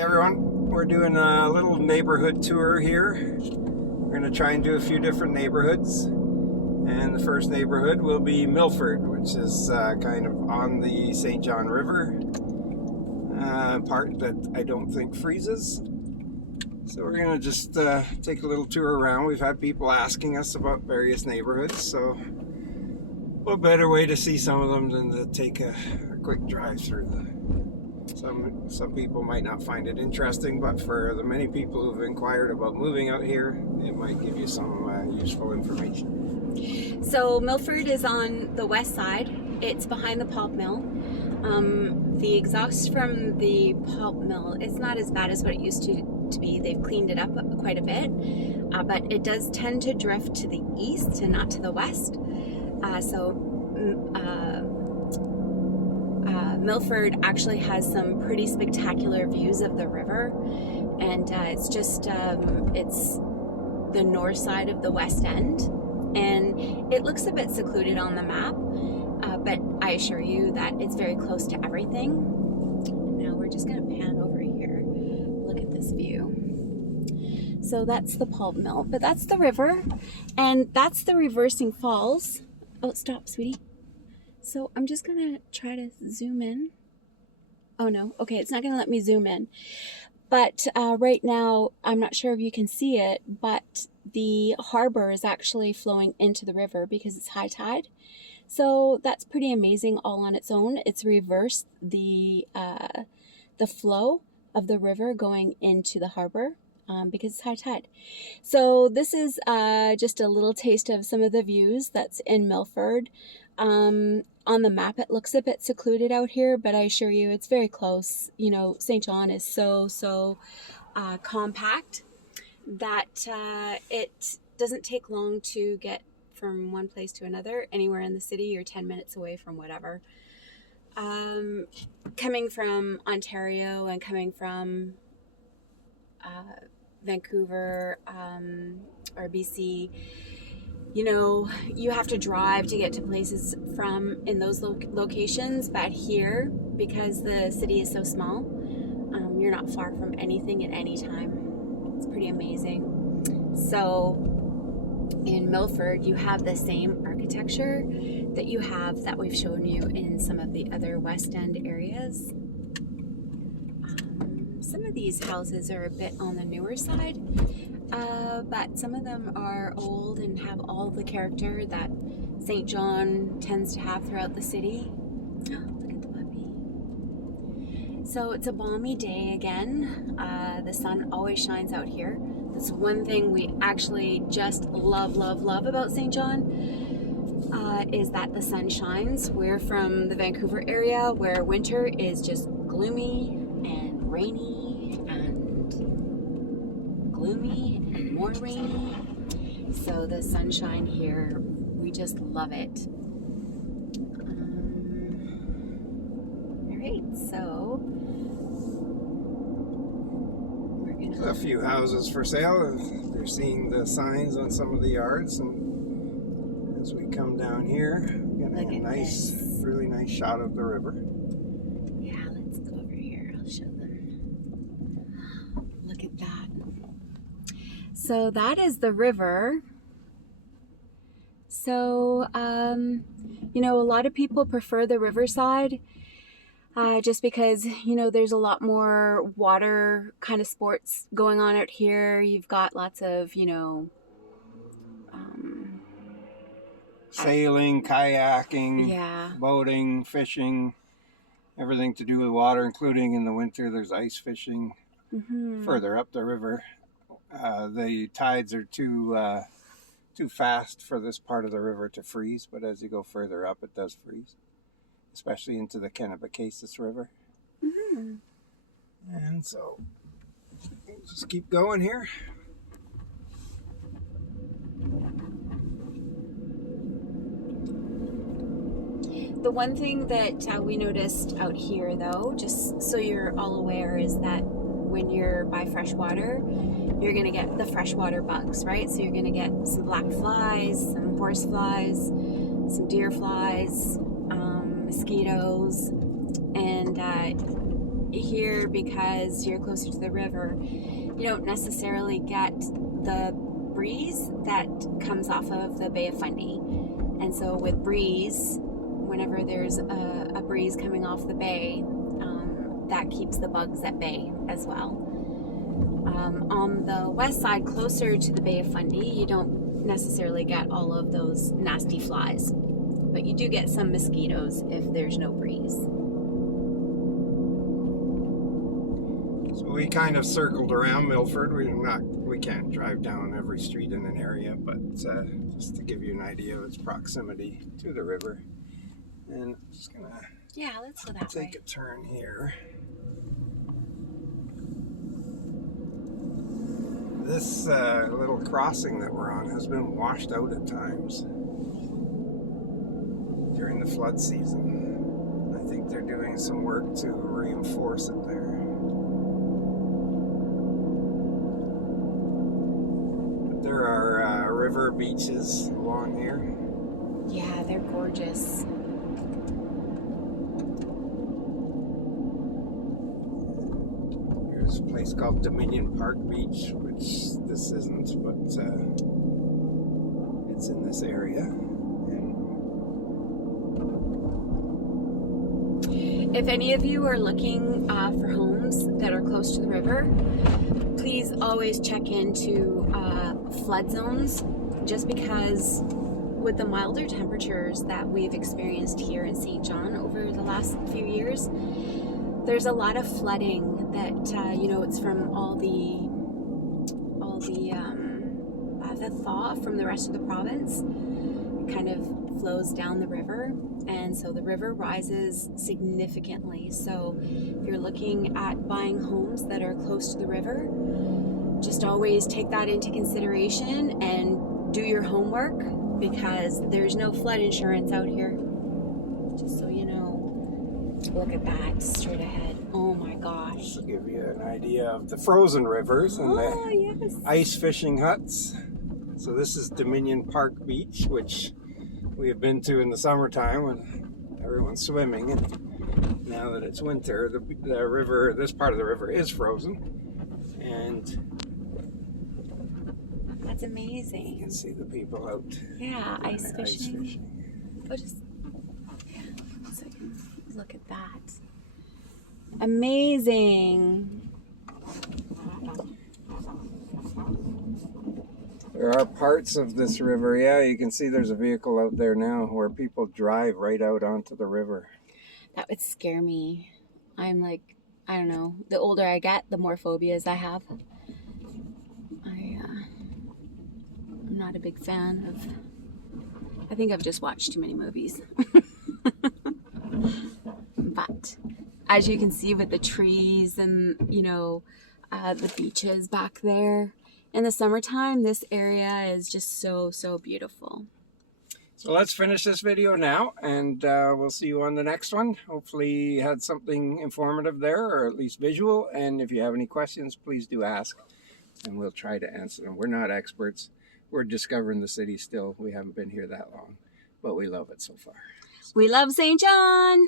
Everyone, we're doing a little neighborhood tour here. We're going to try and do a few different neighborhoods. And the first neighborhood will be Milford, which is kind of on the St. John River, part that I don't think freezes. So we're going to just take a little tour around. We've had people asking us about various neighborhoods, so what better way to see some of them than to take a quick drive through them. Some people might not find it interesting, but for the many people who've inquired about moving out here, it might give you some useful information. So Milford is on the west side. It's behind the pulp mill. The exhaust from the pulp mill is not as bad as what it used to be. They've cleaned it up quite a bit, but it does tend to drift to the east and not to the west. Milford actually has some pretty spectacular views of the river, and it's the north side of the West End, and it looks a bit secluded on the map, but I assure you that it's very close to everything. Now we're just going to pan over here. Look at this view. So that's the pulp mill, but that's the river, and that's the Reversing Falls. Oh, stop, sweetie. So I'm just gonna try to zoom in. Oh no, okay, it's not gonna let me zoom in. But right now, I'm not sure if you can see it, but the harbor is actually flowing into the river because it's high tide. So that's pretty amazing all on its own. It's reversed the flow of the river going into the harbor. Because it's high tide. So this is just a little taste of some of the views that's in Milford. On the map it looks a bit secluded out here, but I assure you it's very close. You know, St. John is so compact that it doesn't take long to get from one place to another. Anywhere in the city, you're 10 minutes away from whatever. Coming from Ontario and coming from Vancouver or BC, you know, you have to drive to get to places from in those locations, but here, because the city is so small, you're not far from anything at any time. It's pretty amazing. So in Milford, you have the same architecture that you have that we've shown you in some of the other West End areas. Some of these houses are a bit on the newer side, but some of them are old and have all the character that St. John tends to have throughout the city. Oh, look at the puppy. So it's a balmy day again. The sun always shines out here. That's one thing we actually just love about St. John, is that the sun shines. We're from the Vancouver area where winter is just gloomy and rainy and gloomy and more rainy. So the sunshine here, we just love it. Alright, so we're gonna... A few houses for sale. They're seeing the signs on some of the yards, and as we come down here, getting a nice, really nice shot of the river. So that is the river. So, you know, a lot of people prefer the riverside just because, you know, there's a lot more water kind of sports going on out here. You've got lots of, you know, sailing, kayaking, yeah, boating, fishing, everything to do with water, including in the winter there's ice fishing. Further up the river. The tides are too fast for this part of the river to freeze, but as you go further up, it does freeze, especially into the Kennebecasis River. And so, we'll just keep going here. The one thing that we noticed out here, though, just so you're all aware, is that when you're by freshwater, you're going to get the freshwater bugs, right? So you're going to get some black flies, some horse flies, some deer flies, mosquitoes, and here, because you're closer to the river, you don't necessarily get the breeze that comes off of the Bay of Fundy. And so with breeze, whenever there's a breeze coming off the bay, that keeps the bugs at bay as well. On the west side, closer to the Bay of Fundy, you don't necessarily get all of those nasty flies, but you do get some mosquitoes if there's no breeze. So we kind of circled around Milford. We can't drive down every street in an area, but just to give you an idea of its proximity to the river. And I'm just gonna Let's go that take way. a turn here. This little crossing that we're on has been washed out at times during the flood season. I think they're doing some work to reinforce it there. But there are river beaches along here. Yeah, they're gorgeous. There's a place called Dominion Park Beach, which this isn't, but it's in this area. And If any of you are looking for homes that are close to the river, please always check into flood zones, just because with the milder temperatures that we've experienced here in St. John over the last few years, there's a lot of flooding that it's from all the thaw from the rest of the province. It kind of flows down the river, and so the river rises significantly. So if you're looking at buying homes that are close to the river, just always take that into consideration and do your homework, because there's no flood insurance out here, just so you know. Look at that straight ahead. Oh my gosh. to give you an idea of the frozen rivers and the Yes. ice fishing huts. So this is Dominion Park Beach, which we have been to in the summertime when everyone's swimming. And now that it's winter, the river, this part of the river is frozen. And That's you amazing. can see the people out Yeah, doing ice their fishing. Oh, so I can look at that. Amazing. There are parts of this river, you can see there's a vehicle out there now where people drive right out onto the river. That would scare me. I'm like, I don't know. The older I get, the more phobias I have. I'm not a big fan of. I think I've just watched too many movies. But as you can see with the trees and the beaches back there, in the summertime, this area is just so beautiful. So let's finish this video now, and we'll see you on the next one. Hopefully you had something informative there, or at least visual. And if you have any questions, please do ask, and we'll try to answer them. We're not experts. We're discovering the city still. We haven't been here that long, but we love it so far. We love St. John!